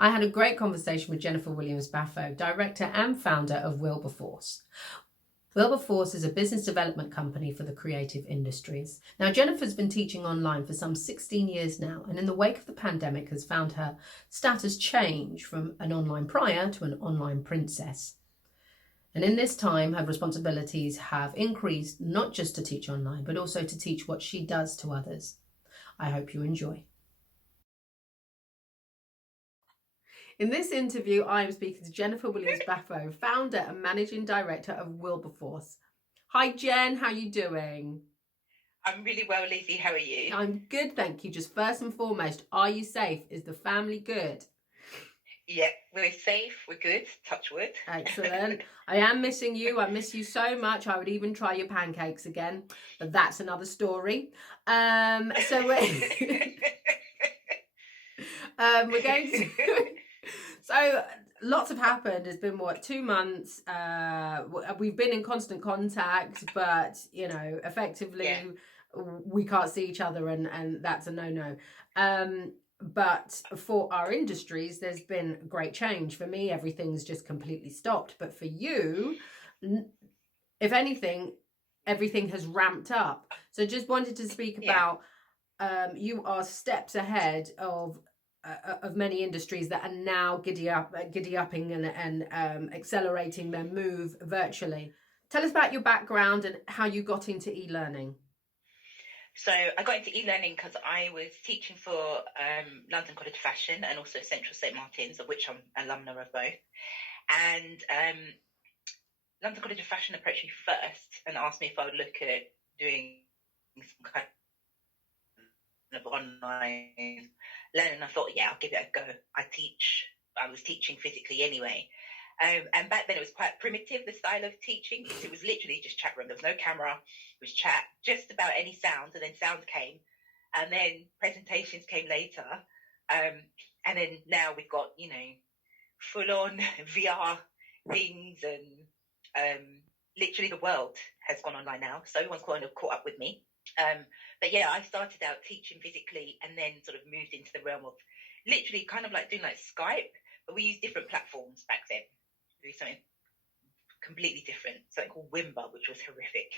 I had a great conversation with Jennifer Williams-Baffoe, director and founder of Willbaforce. Willbaforce is a business development company for the creative industries. Now, Jennifer's been teaching online for some 16 years now, and in the wake of the pandemic has found her status change from an online prior to an online princess. And in this time, her responsibilities have increased, not just to teach online, but also to teach what she does to others. I hope you enjoy. In this interview, I am speaking to Jennifer Williams-Baffoe, founder and managing director of Willbaforce. Hi, Jen. How are you doing? I'm really well, Lizzie. How are you? I'm good, thank you. Just first and foremost, are you safe? Is the family good? Yeah, we're safe. We're good. Touch wood. Excellent. I am missing you. I miss you so much. I would even try your pancakes again, but that's another story. So we're going to... So lots have happened. It's been, what, 2 months? We've been in constant contact, but, you know, effectively we can't see each other, and that's a no-no. But for our industries, there's been great change. For me, everything's just completely stopped. But for you, if anything, everything has ramped up. So just wanted to speak about, you are steps ahead of many industries that are now giddy-upping and accelerating their move virtually. Tell us about your background and how you got into e-learning. So I got into e-learning because I was teaching for London College of Fashion and also Central St Martin's, of which I'm alumna of both. And London College of Fashion approached me first and asked me if I would look at doing some kind of online learning. I thought, yeah, I'll give it a go. I was teaching physically anyway. And back then it was quite primitive, the style of teaching. It was literally just chat room. There was no camera. It was chat, just about any sound. And then sound came. And then presentations came later. And then now we've got, you know, full-on VR things. And literally the world has gone online now. So everyone's kind of caught up with me. But yeah, I started out teaching physically and then sort of moved into the realm of literally kind of like doing like Skype. But we used different platforms back then. Do something completely different, something called Wimba, which was horrific.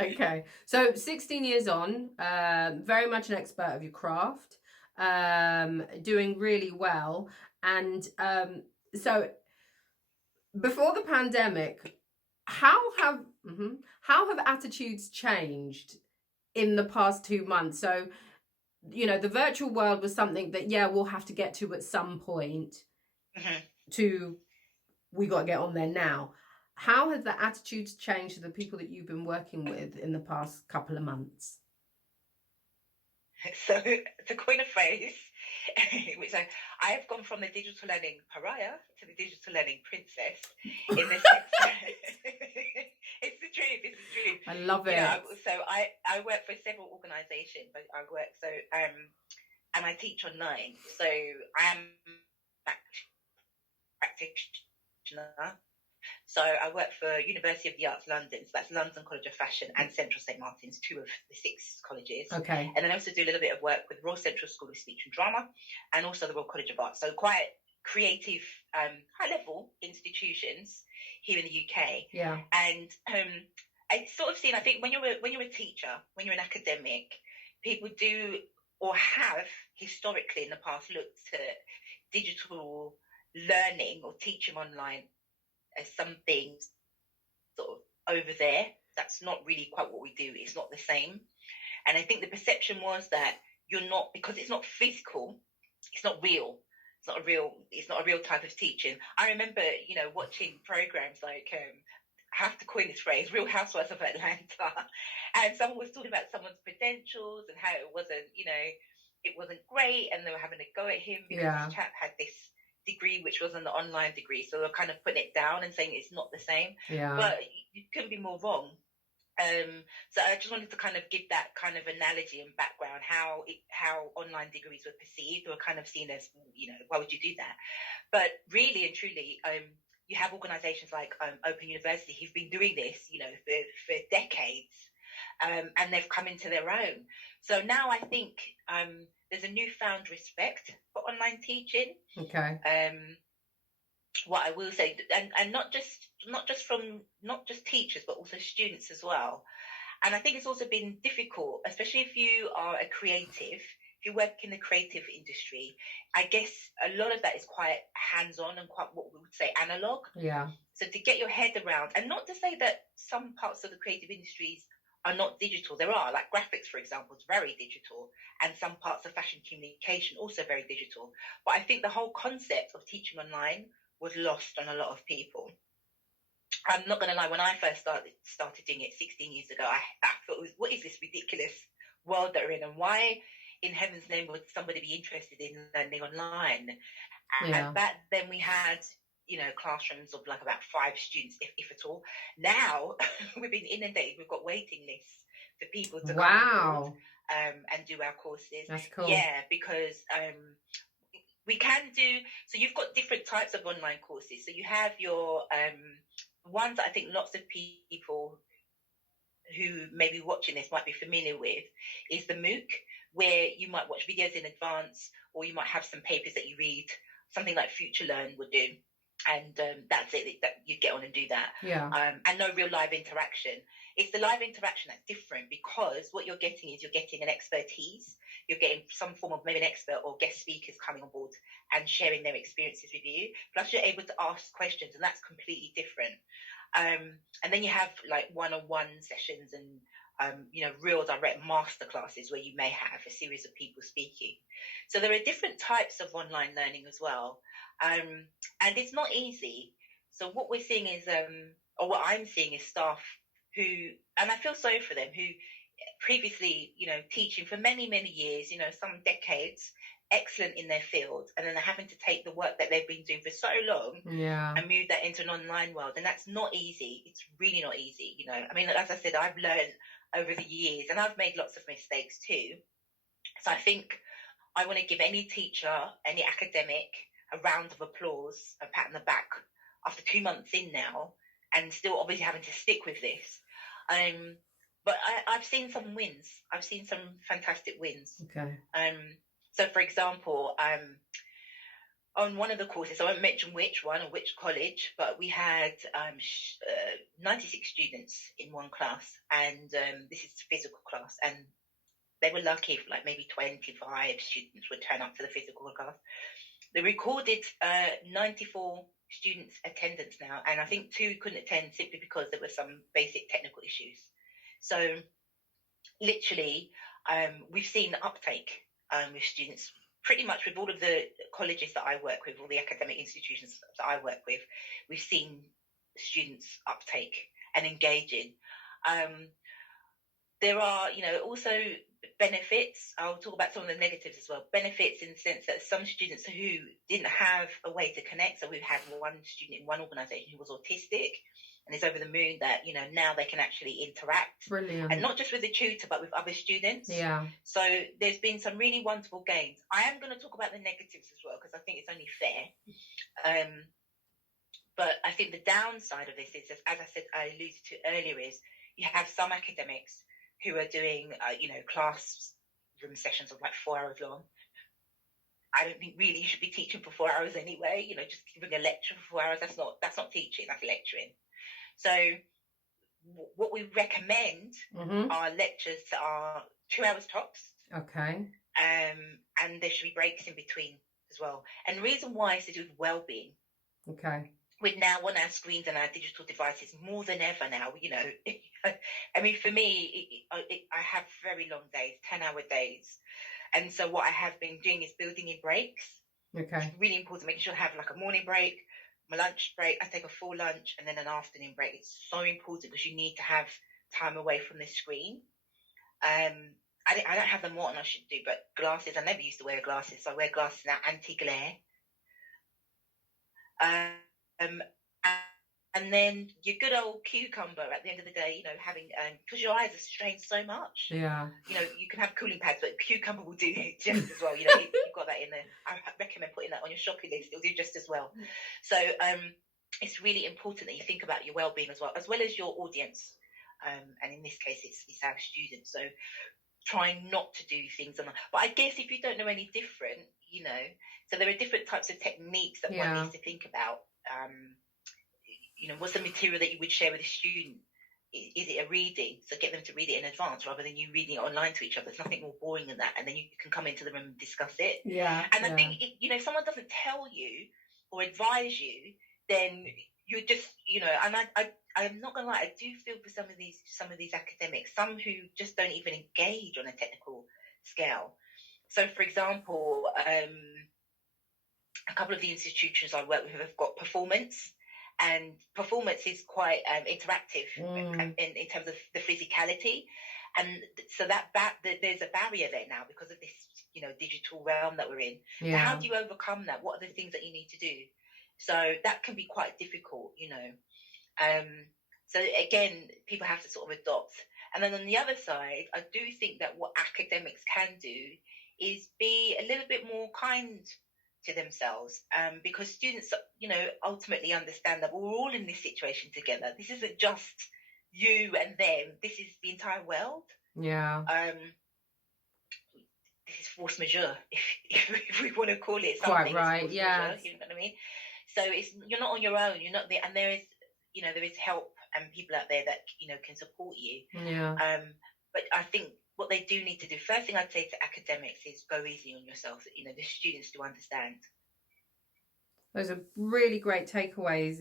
Okay, so 16 years on, very much an expert of your craft, doing really well. And so before the pandemic, how have attitudes changed in the past 2 months? So, you know, the virtual world was something that, we'll have to get to at some point. We got to get on there now. How has the attitudes changed to the people that you've been working with in the past couple of months? So to coin a phrase, which I have gone from the digital learning pariah to the digital learning princess in this it's the truth. I love it. Yeah, so I work for several organizations. And I teach online. So I am practitioner. So I work for University of the Arts London, so that's London College of Fashion and Central St Martin's, 2 of the 6 colleges. Okay. And then I also do a little bit of work with Royal Central School of Speech and Drama and also the Royal College of Arts. So quite creative, high-level institutions here in the UK. Yeah. And it's sort of seen, I think, when you're a teacher, when you're an academic, people do or have historically in the past looked at digital learning or teaching online as something sort of over there. That's not really quite what we do. It's not the same. And I think the perception was that you're not, because it's not physical, it's not real. It's not a real type of teaching. I remember, watching programs like, I have to coin this phrase, Real Housewives of Atlanta. And someone was talking about someone's credentials and how it wasn't great. And they were having a go at him because this chap had this degree which was an online degree, so they're kind of putting it down and saying it's not the same. But you couldn't be more wrong. So I just wanted to kind of give that kind of analogy and background how online degrees were perceived or kind of seen as, why would you do that? But really and truly, you have organizations like Open University who've been doing this for decades, and they've come into their own. So now I think there's a newfound respect for online teaching. Okay. What I will say, and not just teachers, but also students as well. And I think it's also been difficult, especially if you are a creative, if you work in the creative industry. I guess a lot of that is quite hands-on and quite what we would say analog. Yeah. So to get your head around, and not to say that some parts of the creative industries are not digital. There are, like graphics, for example, is very digital, and some parts of fashion communication also very digital. But I think the whole concept of teaching online was lost on a lot of people. I'm not going to lie, when I first started doing it 16 years ago, I thought, what is this ridiculous world that we're in, and why in heaven's name would somebody be interested in learning online? And back then we had, classrooms of like about 5 students, if at all. Now we've been inundated. We've got waiting lists for people to come on board, and do our courses. That's cool. Yeah, because we can do. So you've got different types of online courses. So you have your ones that I think lots of people who may be watching this might be familiar with is the MOOC, where you might watch videos in advance, or you might have some papers that you read, something like Future Learn would do. And that's it, that you get on and do that. Yeah. And no real live interaction. It's the live interaction that's different, because what you're getting an expertise. You're getting some form of maybe an expert or guest speakers coming on board and sharing their experiences with you. Plus you're able to ask questions, and that's completely different. And then you have like one-on-one sessions and real direct master classes where you may have a series of people speaking. So there are different types of online learning as well. And it's not easy. So what we're seeing is, or what I'm seeing is staff who, and I feel sorry for them, who previously, teaching for many, many years, some decades, excellent in their field, and then they're having to take the work that they've been doing for so long and move that into an online world. And that's not easy. It's really not easy. I mean, as I said, I've learned over the years, and I've made lots of mistakes too. So I think I want to give any teacher, any academic, a round of applause, a pat on the back after 2 months in now, and still obviously having to stick with this. But I've seen some wins. I've seen some fantastic wins. Okay. So, for example, on one of the courses, I won't mention which one or which college, but we had 96 students in one class, and this is a physical class, and they were lucky if like maybe 25 students would turn up for the physical class. They recorded 94 students' attendance now, and I think 2 couldn't attend simply because there were some basic technical issues. So literally, we've seen uptake with students pretty much with all of the colleges that I work with, all the academic institutions that I work with. We've seen students uptake and engaging. There are, also benefits. I'll talk about some of the negatives as well. Benefits in the sense that some students who didn't have a way to connect, so we've had one student in one organisation who was autistic, and is over the moon that, now they can actually interact. Brilliant. And not just with the tutor, but with other students. Yeah. So there's been some really wonderful gains. I am going to talk about the negatives as well, because I think it's only fair. But I think the downside of this is, as I said, I alluded to earlier, is you have some academics who are doing, classroom sessions of like 4 hours long. I don't think really you should be teaching for 4 hours anyway. Just giving a lecture for 4 hours, that's not teaching, that's lecturing. So what we recommend are lectures that are 2 hours tops. Okay. And there should be breaks in between as well. And the reason why is to do with well-being. Okay. We're now on our screens and our digital devices more than ever now, I mean, for me, I have very long days, 10-hour days. And so what I have been doing is building in breaks. Okay. It's really important, making sure I have like a morning break, my lunch break, I take a full lunch, and then an afternoon break. It's so important because you need to have time away from the screen. I don't have them more than I should do, but glasses, I never used to wear glasses, so I wear glasses now, anti-glare. And then your good old cucumber at the end of the day, having, because your eyes are strained so much. Yeah. You can have cooling pads, but cucumber will do it just as well. If you've got that in there, I recommend putting that on your shopping list. It'll do just as well. So it's really important that you think about your well-being as well as your audience. And in this case, it's our students. So trying not to do things. But I guess if you don't know any different, So there are different types of techniques that one needs to think about. What's the material that you would share with a student? Is it a reading? So get them to read it in advance rather than you reading it online to each other. There's nothing more boring than that. And then you can come into the room and discuss it. And I think, if someone doesn't tell you or advise you, then you're just, and I'm not going to lie, I do feel for some of these academics, some who just don't even engage on a technical scale. So, for example, a couple of the institutions I work with have got performance. And performance is quite interactive in terms of the physicality, and so that there's a barrier there now because of this, digital realm that we're in. So how do you overcome that? What are the things that you need to do? So that can be quite difficult, So again, people have to sort of adopt. And then on the other side, I do think that what academics can do is be a little bit more kind to themselves, because students, ultimately understand that we're all in this situation together. This isn't just you and them. This is the entire world. This is force majeure, if we want to call it something. Quite right. Yeah. You know what I mean? So you're not on your own. You're not there, and there is help and people out there that can support you. But I think what they do need to do, first thing I'd say to academics is go easy on yourself. The students do understand. Those are really great takeaways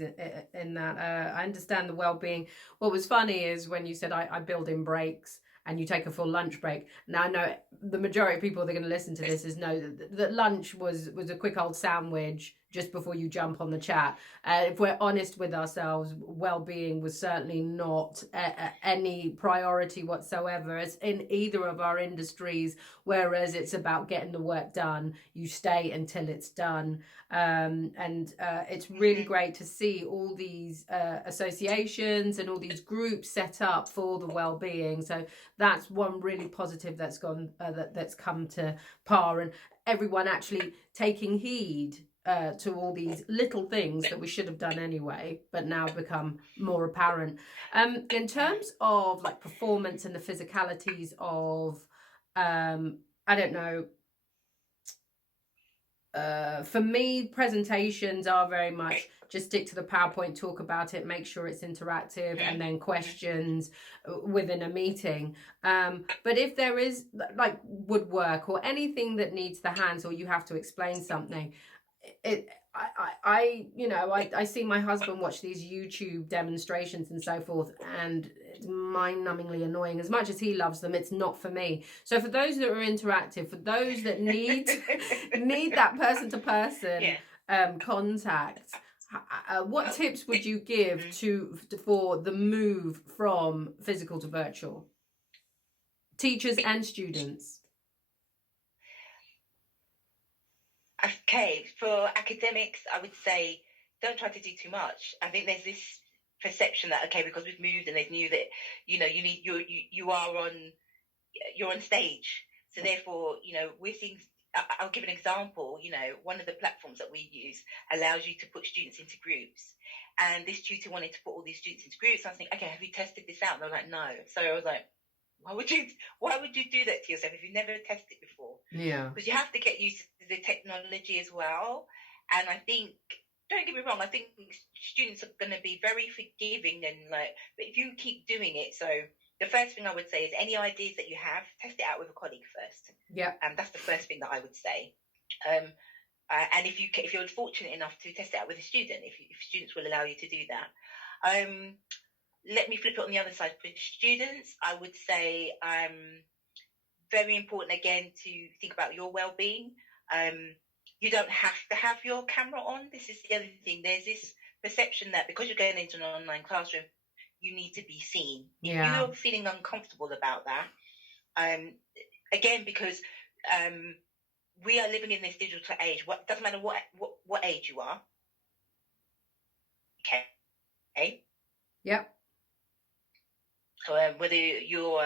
in that. I understand the well-being. What was funny is when you said I build in breaks and you take a full lunch break. Now, I know the majority of people that are going to listen to this know that lunch was a quick old sandwich just before you jump on the chat. If we're honest with ourselves, well-being was certainly not any priority whatsoever as in either of our industries, whereas it's about getting the work done. You stay until it's done. And it's really great to see all these associations and all these groups set up for the well-being. So that's one really positive that's gone that's come to par, and everyone actually taking heed to all these little things that we should have done anyway, but now become more apparent. In terms of like performance and the physicalities of, I don't know, for me, presentations are very much just stick to the PowerPoint, talk about it, make sure it's interactive, and then questions within a meeting. But if there is like woodwork or anything that needs the hands, or you have to explain something, I see my husband watch these YouTube demonstrations and so forth, and it's mind-numbingly annoying. As much as he loves them, it's not for me. So for those that are interactive, for those that need that person-to-person contact, what tips would you give for the move from physical to virtual? Teachers and students. Okay, for academics, I would say don't try to do too much. I think there's this perception that because we've moved and they've knew that you're on stage, so therefore we're seeing. I'll give an example. One of the platforms that we use allows you to put students into groups, and this tutor wanted to put all these students into groups. I was thinking, okay, have you tested this out? And they're like, no. So I was like, why would you do that to yourself if you've never tested it before? Yeah. Because you have to get used to the technology as well. And I think, don't get me wrong, I think students are going to be very forgiving but if you keep doing it, so the first thing I would say is any ideas that you have, test it out with a colleague first. Yeah. And that's the first thing that I would say. And if you're fortunate enough to test it out with a student, if students will allow you to do that. Let me flip it on the other side. For students, I would say very important, again, to think about your well-being. You don't have to have your camera on. This is the other thing. There's this perception that because you're going into an online classroom, you need to be seen. Yeah. If you're feeling uncomfortable about that, again, because we are living in this digital age. Doesn't matter what age you are. Okay. Yep. Whether you're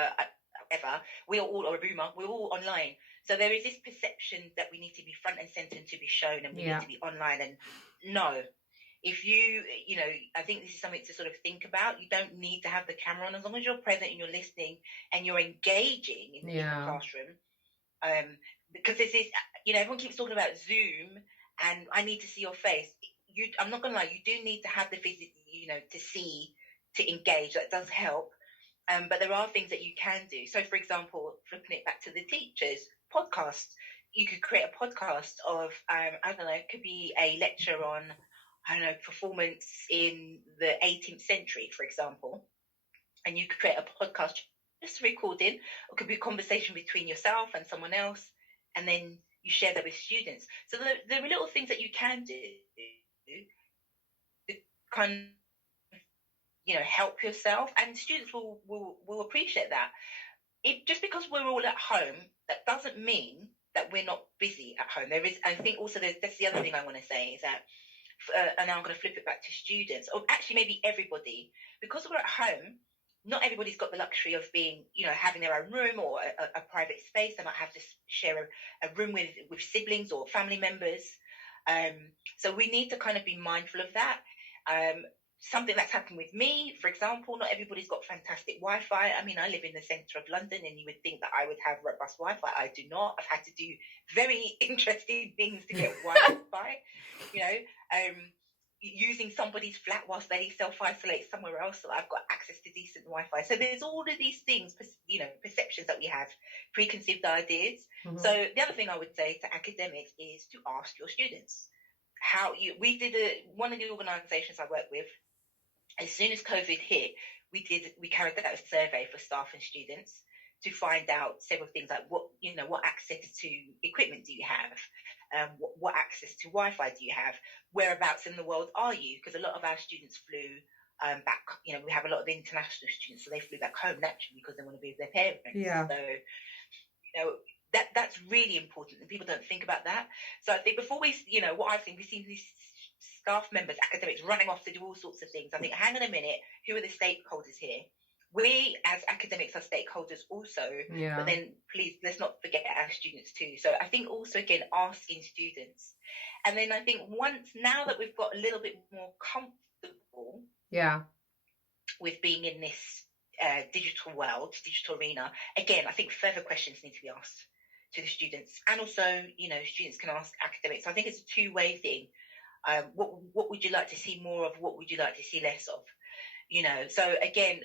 whatever, we are all, or a boomer, we're all online. So there is this perception that we need to be front and center and to be shown, and we need to be online. And no, if I think this is something to sort of think about. You don't need to have the camera on as long as you're present and you're listening and you're engaging in the classroom. Because there's this, everyone keeps talking about Zoom and I need to see your face. I'm not going to lie, you do need to have the visit, to see, to engage. That does help. But there are things that you can do. So, for example, flipping it back to the teachers, podcasts. You could create a podcast of, I don't know, it could be a lecture on, I don't know, performance in the 18th century, for example. And you could create a podcast, just a recording. It could be a conversation between yourself and someone else. And then you share that with students. So there are little things that you can do to kind of, help yourself, and students will appreciate that. Just because we're all at home, that doesn't mean that we're not busy at home. There is, I think, also that's the other thing I want to say is that, and now I'm going to flip it back to students, or actually maybe everybody, because we're at home. Not everybody's got the luxury of being, having their own room or a private space. They might have to share a room with siblings or family members. So we need to kind of be mindful of that. Something that's happened with me, for example, not everybody's got fantastic Wi-Fi. I mean, I live in the centre of London and you would think that I would have robust Wi-Fi. I do not. I've had to do very interesting things to get Wi-Fi, using somebody's flat whilst they self-isolate somewhere else, so I've got access to decent Wi-Fi. So there's all of these things, perceptions that we have, preconceived ideas. Mm-hmm. So the other thing I would say to academics is to ask your students we did one of the organisations I work with, as soon as COVID hit, we carried out a survey for staff and students to find out several things like what access to equipment do you have, what access to Wi-Fi do you have, whereabouts in the world are you? Because a lot of our students flew back. We have a lot of international students, so they flew back home naturally because they want to be with their parents. Yeah. So that's really important, and people don't think about that. So I think before we, what I've seen, we've seen these staff members, academics running off to do all sorts of things. I think, hang on a minute, who are the stakeholders here? We as academics are stakeholders also, but then please let's not forget our students too. So I think also again asking students, and then I think now that we've got a little bit more comfortable, with being in this digital world, digital arena, again I think further questions need to be asked to the students, and also students can ask academics. So I think it's a two-way thing. What would you like to see more of? What would you like to see less of? So again,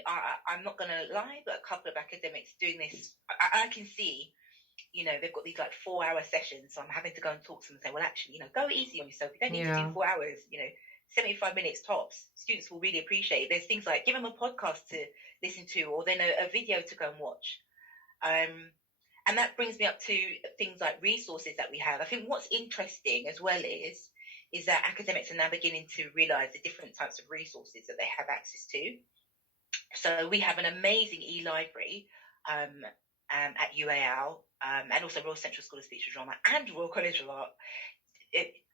I'm not going to lie, but a couple of academics doing this, I can see, they've got these like 4-hour sessions. So I'm having to go and talk to them and say, well, actually, go easy on yourself. You don't need to do 4 hours, 75 minutes tops. Students will really appreciate it. There's things like give them a podcast to listen to, or then a video to go and watch. And that brings me up to things like resources that we have. I think what's interesting as well is that academics are now beginning to realise the different types of resources that they have access to. So we have an amazing e-library at UAL, and also Royal Central School of Speech and Drama and Royal College of Art.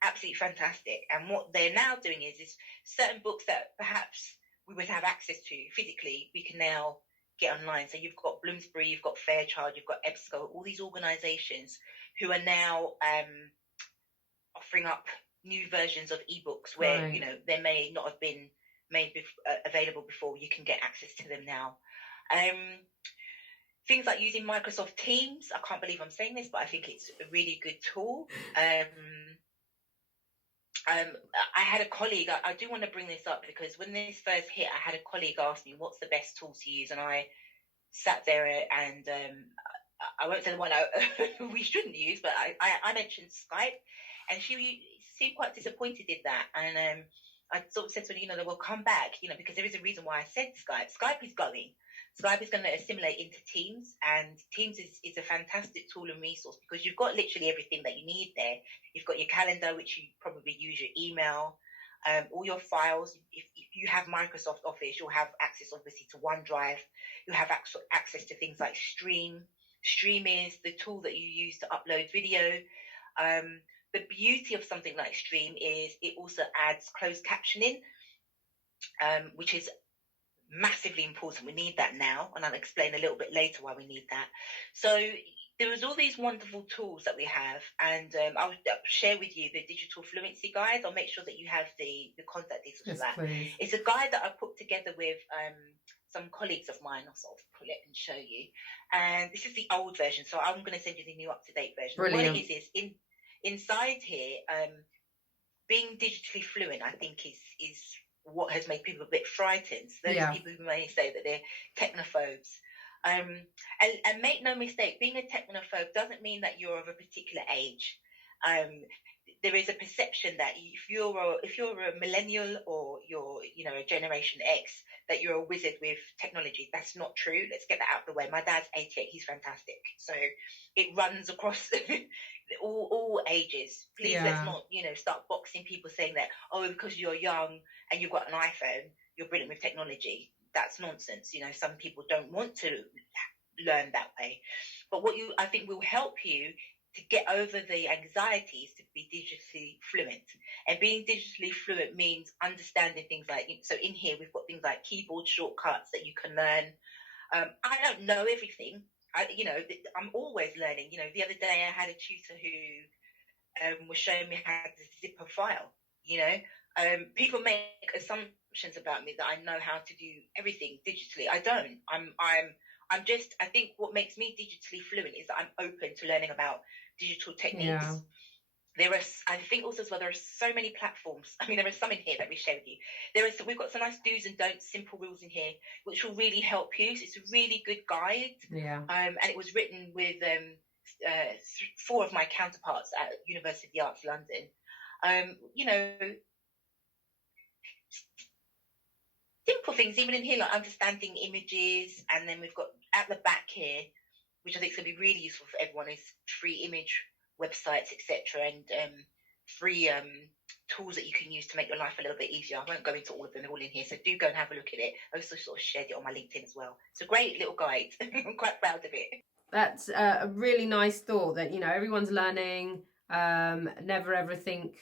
Absolutely fantastic. And what they're now doing is certain books that perhaps we would have access to physically, we can now get online. So you've got Bloomsbury, you've got Fairchild, you've got EBSCO, all these organisations who are now offering up new versions of ebooks where they may not have been made available before. You can get access to them now. Things like using Microsoft Teams. I can't believe I'm saying this, but I think it's a really good tool. I had a colleague, I do want to bring this up because when this first hit, I had a colleague ask me what's the best tool to use, and I sat there and I won't say the one we shouldn't use, but I mentioned Skype, and she seemed quite disappointed in that. And I sort of said to her, we'll come back, because there is a reason why I said Skype. Skype is going. Skype is going to assimilate into Teams, and Teams is a fantastic tool and resource because you've got literally everything that you need there. You've got your calendar, which you probably use, your email, all your files. If you have Microsoft Office, you'll have access, obviously, to OneDrive. You'll have access to things like Stream. Stream is the tool that you use to upload video. The beauty of something like Stream is it also adds closed captioning, which is massively important. We need that now, and I'll explain a little bit later why we need that. So there is all these wonderful tools that we have, and I'll share with you the digital fluency guide. I'll make sure that you have the contact details for that. Please. It's a guide that I put together with some colleagues of mine. I'll sort of pull it and show you. And this is the old version, so I'm going to send you the new up-to-date version. Brilliant. What it is inside here, being digitally fluent, I think, is what has made people a bit frightened. Those people who may say that they're technophobes. And make no mistake, being a technophobe doesn't mean that you're of a particular age. There is a perception that if you're a millennial or you're a Generation X, that you're a wizard with technology. That's not true. Let's get that out of the way. My dad's 88. He's fantastic. So it runs across all ages. Please let's not start boxing people saying that, oh, because you're young and you've got an iPhone, you're brilliant with technology. That's nonsense. Some people don't want to learn that way. But what I think will help you to get over the anxieties to be digitally fluent. And being digitally fluent means understanding things like, so in here we've got things like keyboard shortcuts that you can learn. I don't know everything. I'm always learning. The other day I had a tutor who was showing me how to zip a file. People make assumptions about me that I know how to do everything digitally. I don't. I think what makes me digitally fluent is that I'm open to learning about digital techniques. I think also as well, there are so many platforms. I mean, there are some in here that we share with you. We've got some nice do's and don'ts, simple rules in here, which will really help you. So it's a really good guide. And it was written with 4 of my counterparts at University of the Arts London. Simple things, even in here, like understanding images. And then we've got at the back here, which I think is going to be really useful for everyone, is free image websites, etc., and free tools that you can use to make your life a little bit easier. I won't go into all of them, they're all in here, so do go and have a look at it. I also sort of shared it on my LinkedIn as well. It's a great little guide. I'm quite proud of it. That's a really nice thought, that everyone's learning. Never ever think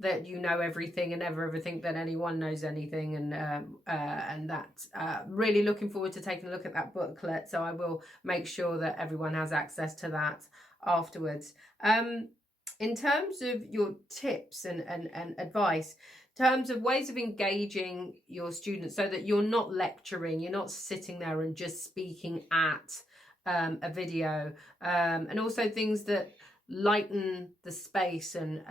that you know everything, and never ever think that anyone knows anything, and that's really looking forward to taking a look at that booklet. So I will make sure that everyone has access to that afterwards. In terms of your tips and advice, in terms of ways of engaging your students so that you're not lecturing, you're not sitting there and just speaking at a video, and also things that lighten the space and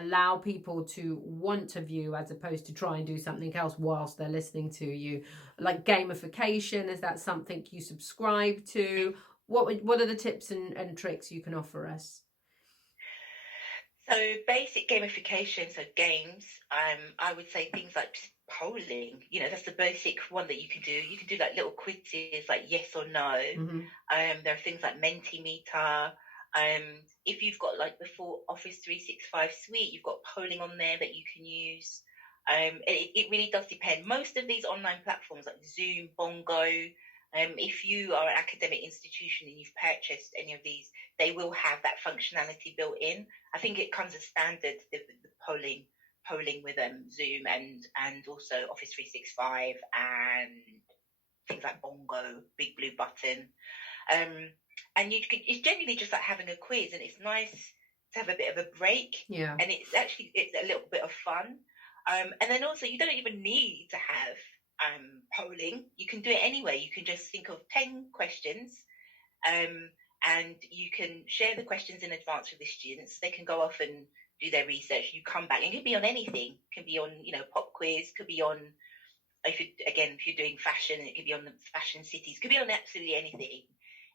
allow people to want to view as opposed to try and do something else whilst they're listening to you, like gamification. Is that something you subscribe to? What are the tips and tricks you can offer us? So basic gamification, so games, I would say things like polling, that's the basic one that you can do. You can do like little quizzes like yes or no. There are things like Mentimeter. If you've got like the full Office 365 suite, you've got polling on there that you can use. It really does depend. Most of these online platforms like Zoom, Bongo, if you are an academic institution and you've purchased any of these, they will have that functionality built in. I think it comes as standard, the polling with Zoom and also Office 365 and things like Bongo, Big Blue Button. And it's generally just like having a quiz, and it's nice to have a bit of a break. And it's a little bit of fun. And then also, you don't even need to have polling. You can do it anyway. You can just think of 10 questions, and you can share the questions in advance with the students. They can go off and do their research. You come back, and it can be on anything. It can be on, pop quiz. Could be on, if you're doing fashion, it could be on the fashion cities. It could be on absolutely anything.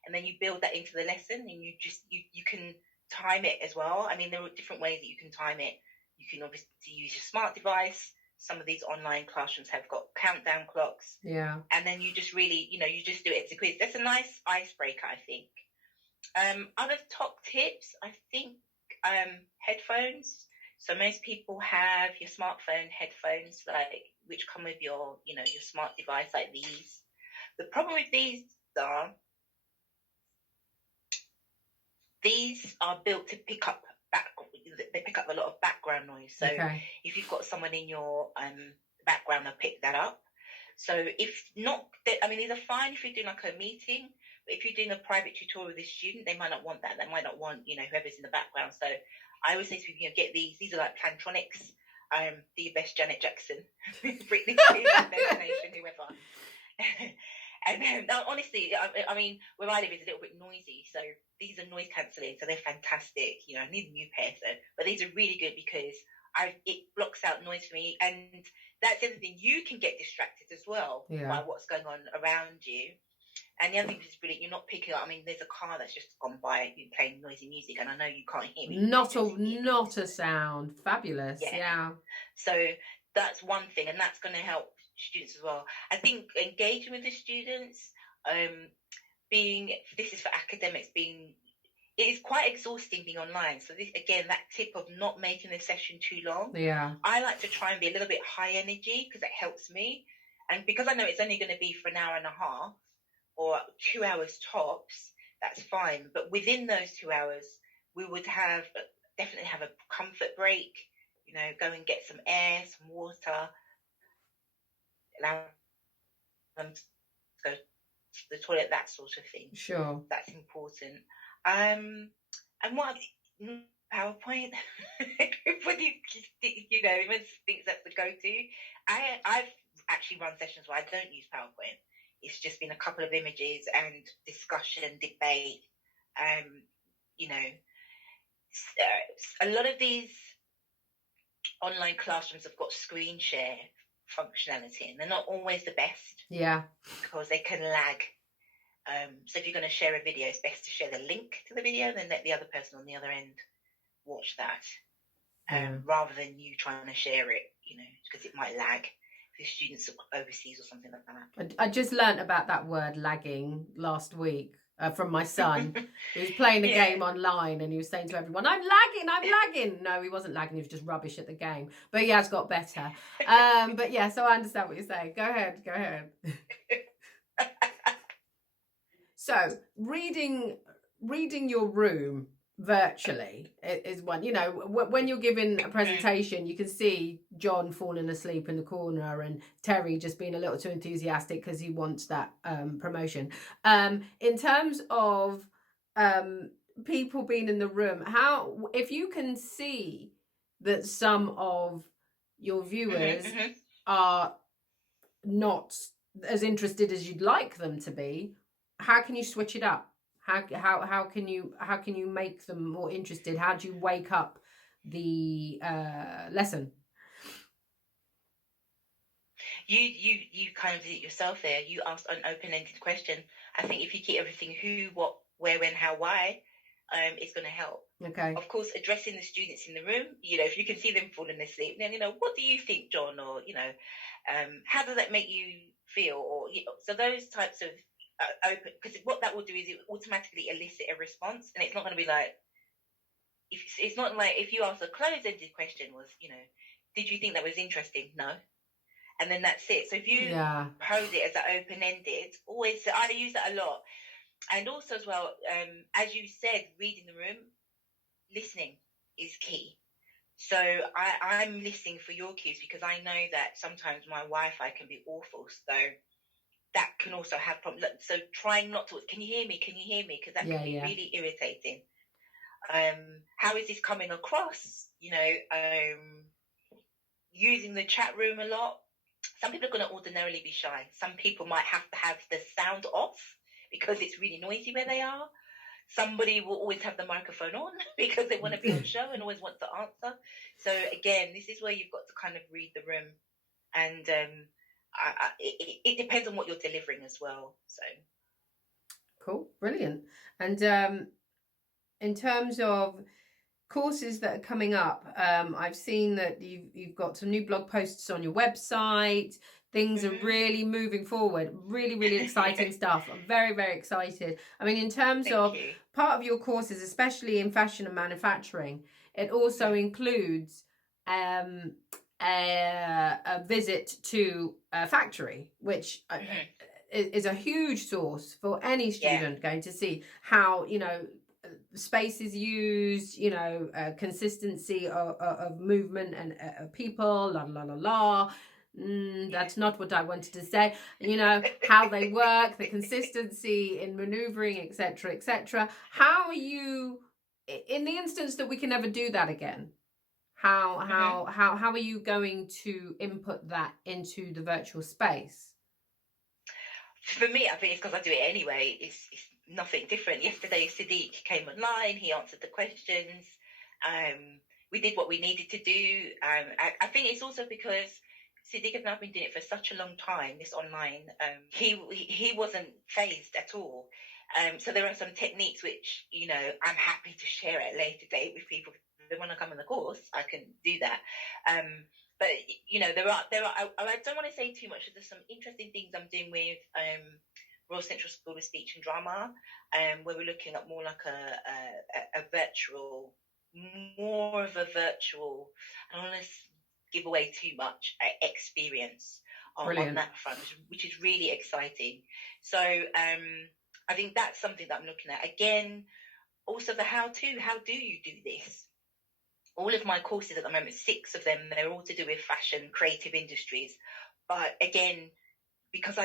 And then you build that into the lesson, and you can time it as well. I mean, there are different ways that you can time it. You can obviously use your smart device. Some of these online classrooms have got countdown clocks. And then you just really, you just do it as a quiz. That's a nice icebreaker, I think. Other top tips, I think, headphones. So most people have your smartphone headphones, like which come with your, your smart device, like these. The problem with these are built to pick up they pick up a lot of background noise. So if you've got someone in your background, they'll pick that up. So if not, these are fine if you're doing like a meeting, but if you're doing a private tutorial with a student, they might not want that. They might not want, whoever's in the background. So I always say to people, get these. These are like Plantronics. Do your best Janet Jackson, Britney Spears, impersonation, whoever. And no, honestly, I mean, where I live is a little bit noisy, so these are noise cancelling, so they're fantastic. You know, I need a new pair, so but these are really good because it blocks out noise for me, and that's the other thing. You can get distracted as well by what's going on around you. And the other thing is brilliant. You're not picking up. I mean, there's a car that's just gone by, you playing noisy music, and I know you can't hear me. Not a sound. Fabulous. Yeah. So that's one thing, and that's going to help students as well. I think engaging with the students, this is for academics, it is quite exhausting being online. So this, again, that tip of not making the session too long. Yeah. I like to try and be a little bit high energy because it helps me. And because I know it's only going to be for an hour and a half or 2 hours tops, that's fine. But within those 2 hours, we would definitely have a comfort break, you know, go and get some air, some water, allow them to go to the toilet, that sort of thing. Sure. That's important. And what PowerPoint? What do you know, everyone thinks that's the go-to. I've actually run sessions where I don't use PowerPoint. It's just been a couple of images and discussion, debate. You know, a lot of these online classrooms have got screen share functionality, and they're not always the best. Yeah. Because they can lag. So if you're going to share a video, it's best to share the link to the video and then let the other person on the other end watch that, rather than you trying to share it, you know, because it might lag if the students are overseas or something like that. I just learnt about that word lagging last week from my son. He was playing a game online and he was saying to everyone, I'm lagging. No, he wasn't lagging. He was just rubbish at the game. But he has got better. But yeah, so I understand what you're saying. Go ahead. So reading your room virtually is one. You know, when you're giving a presentation, you can see John falling asleep in the corner and Terry just being a little too enthusiastic because he wants that promotion. In terms of people being in the room, if you can see that some of your viewers are not as interested as you'd like them to be, how can you switch it up? How can you make them more interested? How do you wake up the lesson? You kind of did it yourself there. You asked an open-ended question. I think if you keep everything who, what, where, when, how, why, it's going to help. Okay. Of course, addressing the students in the room. You know, if you can see them falling asleep, then, you know, what do you think, John? Or, you know, how does that make you feel? Or, you know, so those types of open, because what that will do is it will automatically elicit a response, and it's not going to be like, it's not like if you ask a closed-ended question was, you know, did you think that was interesting? No. And then that's it. So if you pose it as an open-ended, always, I use that a lot. And also as well, as you said, reading the room, listening is key. So I'm listening for your cues because I know that sometimes my Wi-Fi can be awful. So that can also have problems. So trying not to, can you hear me? Because that can be really irritating. How is this coming across? You know, using the chat room a lot. Some people are going to ordinarily be shy. Some people might have to have the sound off because it's really noisy where they are. Somebody will always have the microphone on because they want to be on show and always want to answer. So again, this is where you've got to kind of read the room. And it depends on what you're delivering as well. So cool, brilliant. And in terms of courses that are coming up, I've seen that you've got some new blog posts on your website. Things are really moving forward. Really exciting stuff. I'm very excited. I mean, in terms of part of your courses, especially in fashion and manufacturing, it also includes a visit to a factory, which is a huge source for any student going to see how, you know, space is used, you know, consistency of movement and people, that's not what I wanted to say. You know, how they work, the consistency in maneuvering, etc. How are you, in the instance that we can never do that again, how are you going to input that into the virtual space? For me, I think it's because I do it anyway. It's nothing different. Yesterday, Sadiq came online. He answered the questions. We did what we needed to do. I think it's also because Sadiq and I've been doing it for such a long time, this online. He wasn't phased at all. So there are some techniques which, you know, I'm happy to share at a later date with people. If they want to come in the course, I can do that. But you know, there are. I don't want to say too much. There's some interesting things I'm doing with Royal Central School of Speech and Drama, where we're looking at more like a virtual, more of a virtual. I don't want to give away too much experience on that front, which is really exciting. So I think that's something that I'm looking at. Again, also the how-to. How do you do this? All of my courses at the moment, 6 of them, they're all to do with fashion, creative industries. But again, because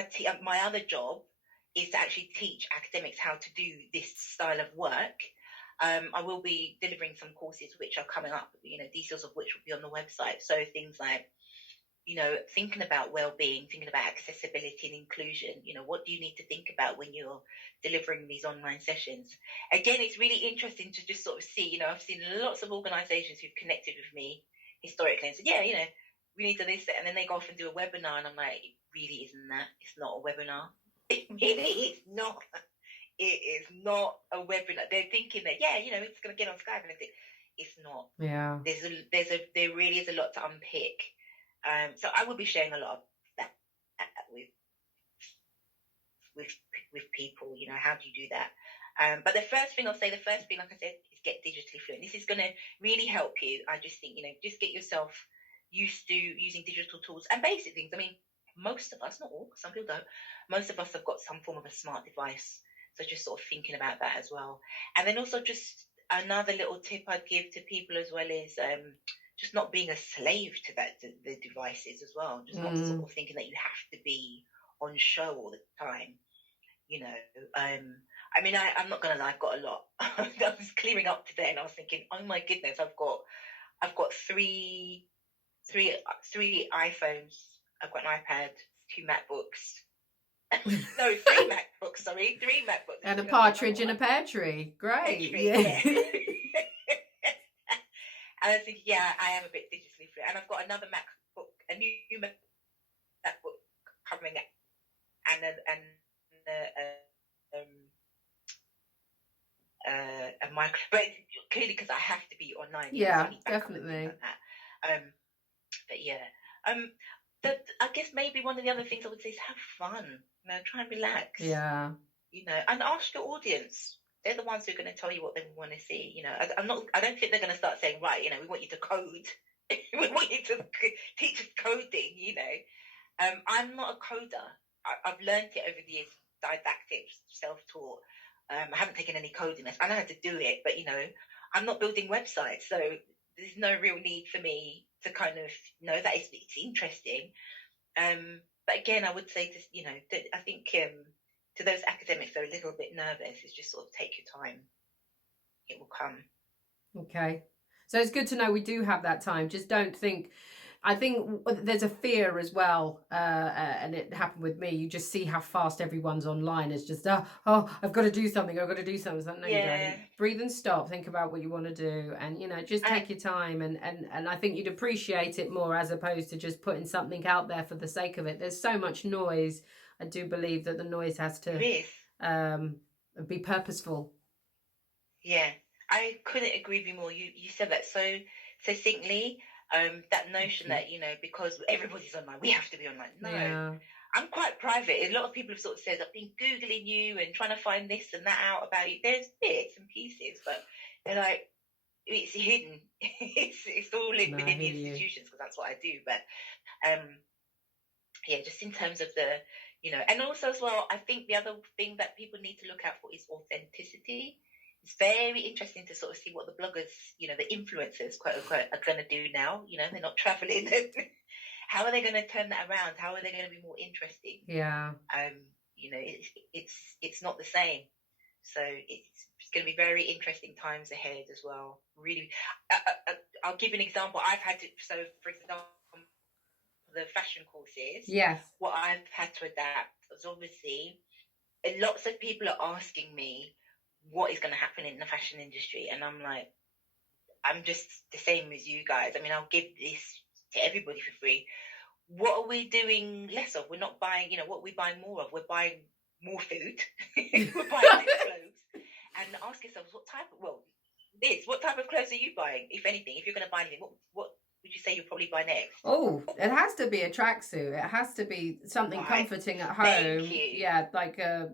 my other job is to actually teach academics how to do this style of work, I will be delivering some courses which are coming up, you know, details of which will be on the website. So things like, you know, thinking about well-being, thinking about accessibility and inclusion. You know, what do you need to think about when you're delivering these online sessions? Again, it's really interesting to just sort of see, you know, I've seen lots of organisations who've connected with me historically and said, yeah, you know, we need to do this, and then they go off and do a webinar, and I'm like, it really isn't that. It's not a webinar. It really is not. It is not a webinar. They're thinking that, yeah, you know, it's going to get on Skype and everything. It's not. Yeah. There really is a lot to unpick. So I will be sharing a lot of that with people. You know, how do you do that? But the first thing, like I said, is get digitally fluent. This is going to really help you. I just think, you know, just get yourself used to using digital tools and basic things. I mean, most of us, not all, some people don't. Most of us have got some form of a smart device. So just sort of thinking about that as well. And then also just another little tip I'd give to people as well is just not being a slave to the devices as well. Just not sort of thinking that you have to be on show all the time. You know, I mean, I'm not gonna lie, I've got a lot. I was clearing up today, and I was thinking, oh my goodness, I've got three iPhones. I've got an iPad, 2 MacBooks. No, 3 MacBooks. Sorry, 3 MacBooks. And a partridge in a pear tree. Great. Yeah. And I was thinking, yeah, I am a bit digitally fluent. And I've got another MacBook, a new MacBook coming out, and a mic, but clearly because I have to be online. Yeah, definitely. Like that. But yeah, I guess maybe one of the other things I would say is have fun. You know, try and relax. Yeah. You know, and ask your audience. They're the ones who are going to tell you what they want to see. You know, I don't think they're going to start saying, right, you know, we want you to code. We want you to teach us coding. You know, I'm not a coder. I've learned it over the years, didactic, self-taught. I haven't taken any coding lessons. I know how to do it, but you know, I'm not building websites, so there's no real need for me to kind of know that it's interesting. But again, I would say, just, you know, that I think to those academics that are a little bit nervous, is just sort of take your time. It will come. Okay. So it's good to know we do have that time. Just don't think. I think there's a fear as well, and it happened with me. You just see how fast everyone's online. It's just, I've got to do something. I've got to do something. No, you don't. Breathe and stop. Think about what you want to do, and you know, just take your time. And I think you'd appreciate it more as opposed to just putting something out there for the sake of it. There's so much noise. I do believe that the noise has to be purposeful. Yeah, I couldn't agree with you more. You said that so succinctly. That notion that, you know, because everybody's online, we have to be online. No, yeah. I'm quite private. A lot of people have sort of said, I've been Googling you and trying to find this and that out about you. There's bits and pieces, but they're like, it's hidden. it's all within the institutions, because that's what I do. But yeah, just in terms of the, you know, and also as well, I think the other thing that people need to look out for is authenticity. It's very interesting to sort of see what the bloggers, you know, the influencers, quote unquote, are going to do now. You know, they're not traveling. How are they going to turn that around? How are they going to be more interesting? Yeah. You know, it's not the same. So it's going to be very interesting times ahead as well. Really, I'll give an example. I've had to. So, for example, the fashion courses. Yes. What I've had to adapt. because obviously lots of people are asking me what is going to happen in the fashion industry, and I'm like, I'm just the same as you guys. I mean, I'll give this to everybody for free. What are we doing less of? We're not buying, what are we buying more of? We're buying more food. We're buying less clothes. And ask yourselves, what type of clothes are you buying, if anything? If you're going to buy anything, what would you say you'll probably buy next? Oh, it has to be a tracksuit. It has to be something comforting at home. Thank you. Yeah, like a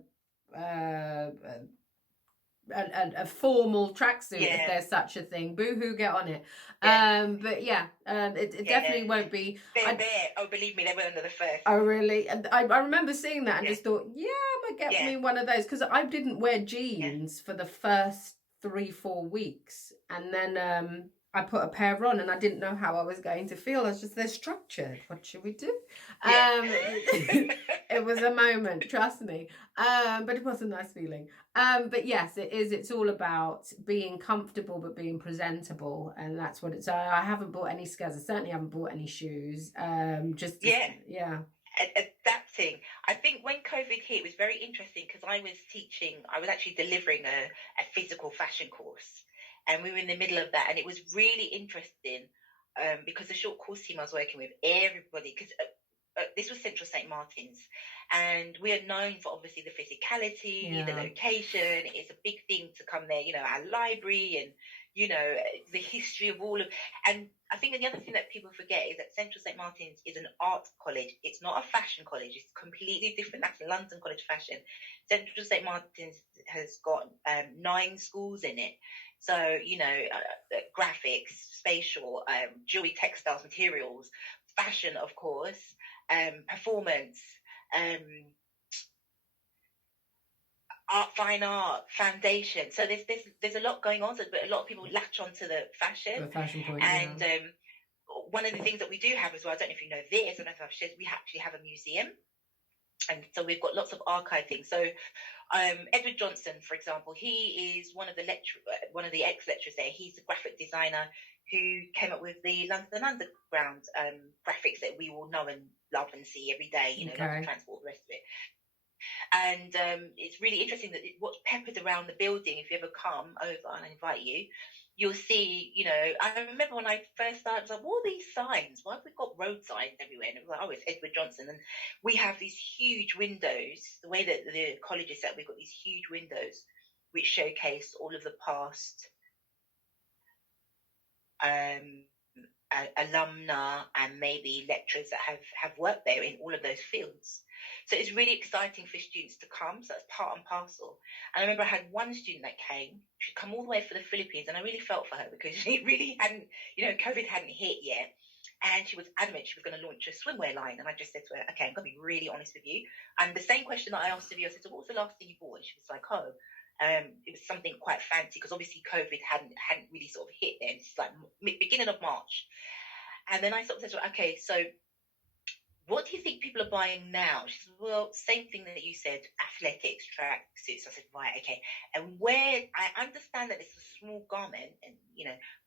formal tracksuit, if there's such a thing. Boohoo, get on it. But it definitely won't be. They're there. Oh, believe me, they were under the first. Oh, really? And I remember seeing that and just thought, I might get me one of those, because I didn't wear jeans for the first 3-4 weeks, and then I put a pair on and I didn't know how I was going to feel. I was just, they're structured. What should we do? It was a moment, trust me. But it was a nice feeling. But yes, it is. It's all about being comfortable but being presentable, and that's what it's. I haven't bought any skirts. I certainly haven't bought any shoes. Adapting. I think when COVID hit, it was very interesting because I was actually delivering a physical fashion course. And we were in the middle of that, and it was really interesting because the short course team I was working with, everybody, because this was Central St. Martin's, and we are known for obviously the physicality, the location. It's a big thing to come there, our library and, the history of and I think the other thing that people forget is that Central St. Martin's is an art college. It's not a fashion college. It's completely different. That's London College of Fashion. Central St. Martin's has got 9 schools in it. So, graphics, spatial, jewelry, textiles, materials, fashion, of course, performance, fine art, foundation. So there's a lot going on, but a lot of people latch onto the fashion. The fashion point, and one of the things that we do have as well, I don't know if you know this, I don't know if I've shared, we actually have a museum. And so we've got lots of archive things. So Edward Johnson, for example, he is one of the ex-lecturers there. He's the graphic designer who came up with the London Underground graphics that we all know and love and see every day, London Transport, the rest of it. And it's really interesting that what's peppered around the building, if you ever come over, and I invite you, you'll see, I remember when I first started, I was like, what are these signs? Why have we got road signs everywhere? And it was like, it's Edward Johnson. And we have these huge windows. The way that the college is set, we've got these huge windows which showcase all of the past alumni and maybe lecturers that have worked there in all of those fields. So it's really exciting for students to come. So that's part and parcel. And I remember I had one student that came. She'd come all the way from the Philippines, and I really felt for her because she really hadn't, COVID hadn't hit yet. And she was adamant she was going to launch a swimwear line. And I just said to her, okay, I'm going to be really honest with you. And the same question that I asked of you, I said, so what was the last thing you bought? And she was like, it was something quite fancy because obviously COVID hadn't really sort of hit then. It's like beginning of March. And then I sort of said to her, okay, so what do you think people are buying now? She said, well, same thing that you said, athletics, tracksuits. I said, right, okay. And where, I understand that it's a small garment and,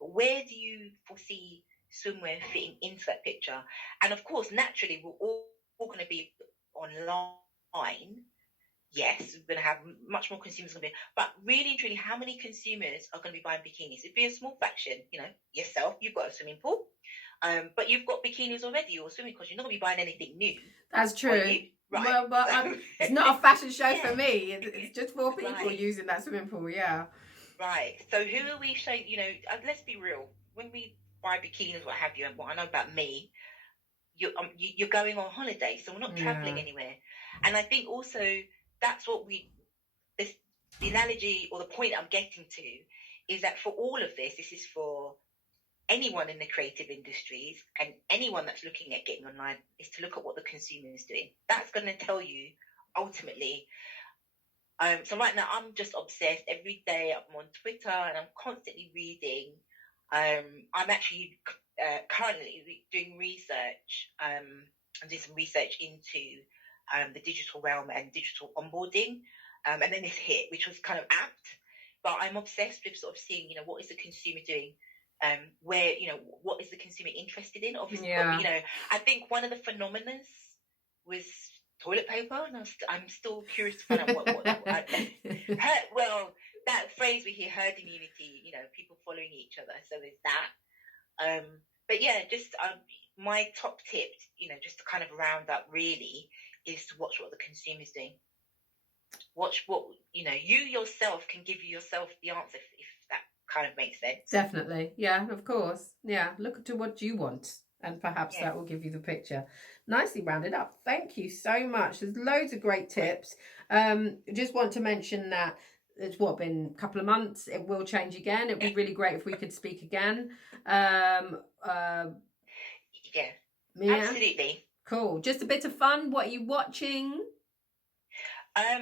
but where do you foresee swimwear fitting into that picture? And of course, naturally, we're all going to be online. Yes, we're going to have much more consumers going to be, but really and truly, how many consumers are going to be buying bikinis? It'd be a small fraction, yourself, you've got a swimming pool, but you've got bikinis already or swimming because you're not going to be buying anything new. That's true. Right. Well, but it's not a fashion show for me. It's just for people using that swimming pool, yeah. Right. So who are we showing, let's be real. When we buy bikinis, what have you, and what I know about me, you're going on holiday, so we're not traveling anywhere. And I think also that's what the analogy or the point I'm getting to is that for all of this is for anyone in the creative industries and anyone that's looking at getting online is to look at what the consumer is doing. That's going to tell you ultimately. So right now I'm just obsessed. Every day I'm on Twitter and I'm constantly reading. I'm actually currently doing research. I'm doing some research into the digital realm and digital onboarding. And then this hit, which was kind of apt. But I'm obsessed with sort of seeing, what is the consumer doing? Where, what is the consumer interested in? Obviously, I think one of the phenomena was toilet paper, and I'm still curious to find out well, that phrase we hear, herd immunity, people following each other. So there's that. But yeah, just my top tip, just to kind of round up really, is to watch what the consumer's doing. Watch what, you yourself can give yourself the answer if that kind of makes sense. Definitely. Yeah, of course. Yeah, look to what you want, and perhaps that will give you the picture. Nicely rounded up. Thank you so much. There's loads of great tips. Just want to mention that it's been a couple of months. It will change again. It'd be really great if we could speak again. Yeah, absolutely. Cool. Just a bit of fun. What are you watching?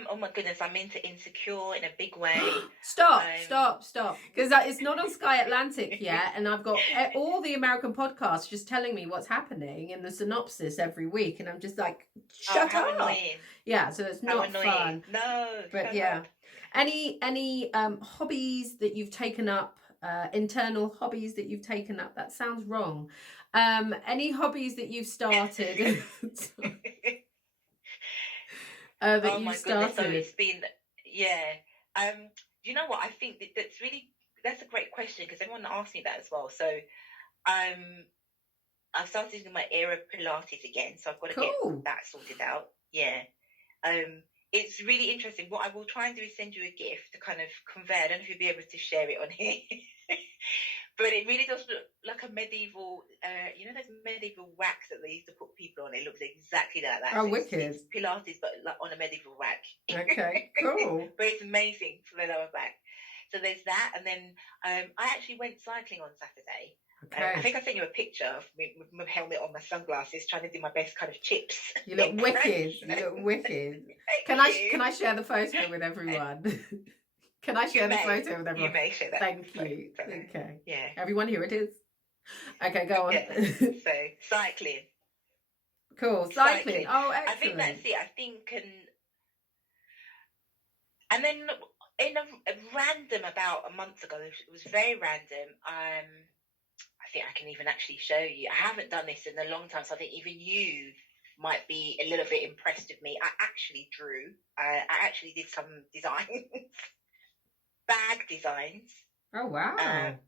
Oh my goodness, I'm into Insecure in a big way. Stop. Because it's not on Sky Atlantic yet, and I've got all the American podcasts just telling me what's happening in the synopsis every week, and I'm just like, shut up. Annoying. Yeah, so it's not fun. No. But yeah. Up. Any hobbies that you've taken up, internal hobbies that you've taken up? That sounds wrong. Any hobbies that you've started? That you started. So it's been, do you know what? I think that's a great question, because everyone asked me that as well. So I've started doing my era Pilates again, so I've got to get that sorted out. Yeah. It's really interesting. What I will try and do is send you a gift to kind of convey. I don't know if you'll be able to share it on here. But it really does look like a medieval, those medieval wax that they used to put people on. It looks exactly like that. Oh, wicked. It's Pilates, but like on a medieval rack. Okay, cool. But it's amazing for the lower back. So there's that. And then I actually went cycling on Saturday. Okay. I think I sent you a picture of me with my helmet on, my sunglasses, trying to do my best kind of chips. You look wicked. Can I share the photo with everyone? Can I share the photo with everyone? You may share that. Thank you. Okay. Yeah. Everyone, here it is. Okay, go on. Yeah. So, cycling. Cool. Cycling. Oh, excellent. I think that's it. I think, and then in a random, about a month ago, it was very random. I think I can even actually show you. I haven't done this in a long time, so I think even you might be a little bit impressed with me. I actually drew. I actually did some designs. Bag designs. Oh wow.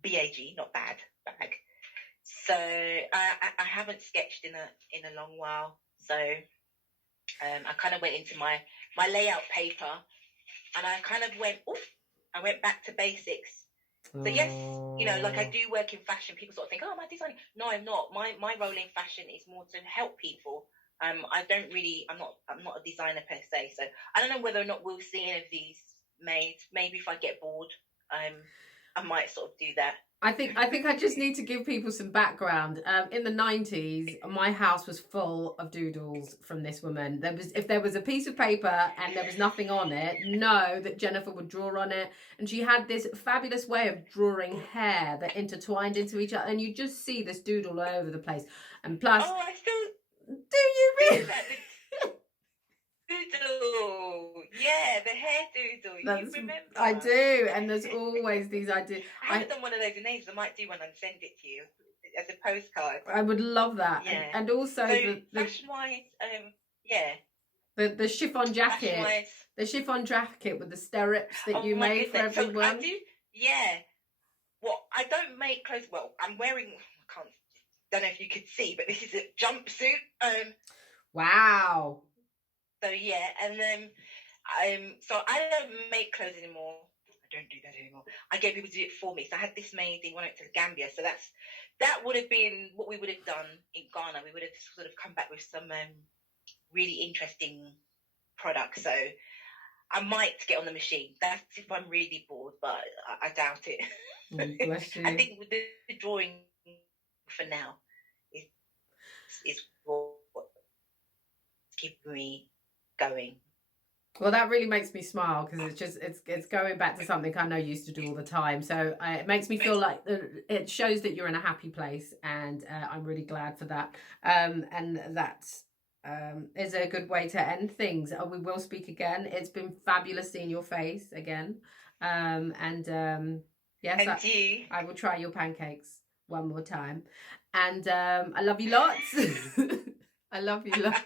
BAG, not bad, bag. So I haven't sketched in a long while. So I kind of went into my layout paper, and I kind of I went back to basics. So yes, like I do work in fashion. People sort of think, oh, am I designing? No, I'm not. My role in fashion is more to help people. I'm not a designer per se. So I don't know whether or not we'll see any of these made. Maybe if I get bored, I might sort of do that. I think I just need to give people some background. In the 90s, my house was full of doodles from this woman. If there was a piece of paper and there was nothing on it, know that Jennifer would draw on it. And she had this fabulous way of drawing hair that intertwined into each other, and you just see this doodle all over the place. And plus, I still do you really? Doodle, yeah, the hair doodle. You remember? I do, and there's always these ideas. I haven't done one of those in ages. I might do one and send it to you as a postcard. I would love that. Yeah. And also the fashion-wise, the chiffon jacket, the chiffon jacket with the stirrups that you made for everyone. So I do, yeah. Well, I don't make clothes. Well, I'm wearing. Don't know if you could see, but this is a jumpsuit. Wow. So yeah, and then so I don't make clothes anymore. I don't do that anymore. I get people to do it for me. So I had this made in when I went to Gambia. So that would have been what we would have done in Ghana. We would have sort of come back with some really interesting products. So I might get on the machine. That's if I'm really bored, but I doubt it. Oh, bless you. I think with the drawing for now is what's keeping me going. Well, that really makes me smile, because it's going back to something I know you used to do all the time. So it makes me feel like it shows that you're in a happy place, and I'm really glad for that. And that is a good way to end things. We will speak again. It's been fabulous seeing your face again. Yes, I will try your pancakes one more time. And I love you lots. I love you lots.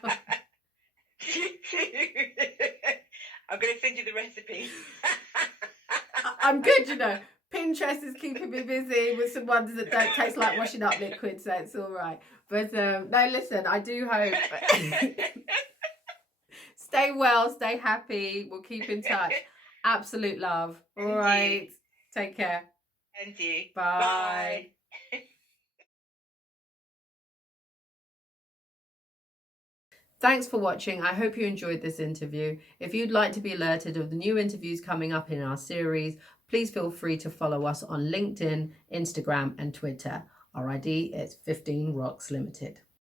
I'm going to send you the recipe. I'm good, you know. Pinterest is keeping me busy with some ones that don't taste like washing up liquid, so it's all right. But no, listen, I do hope. Stay well, stay happy. We'll keep in touch. Absolute love. All right. Take care. And you. Bye. Thanks for watching. I hope you enjoyed this interview. If you'd like to be alerted of the new interviews coming up in our series, please feel free to follow us on LinkedIn, Instagram, and Twitter. Our ID is 15Rocks Limited.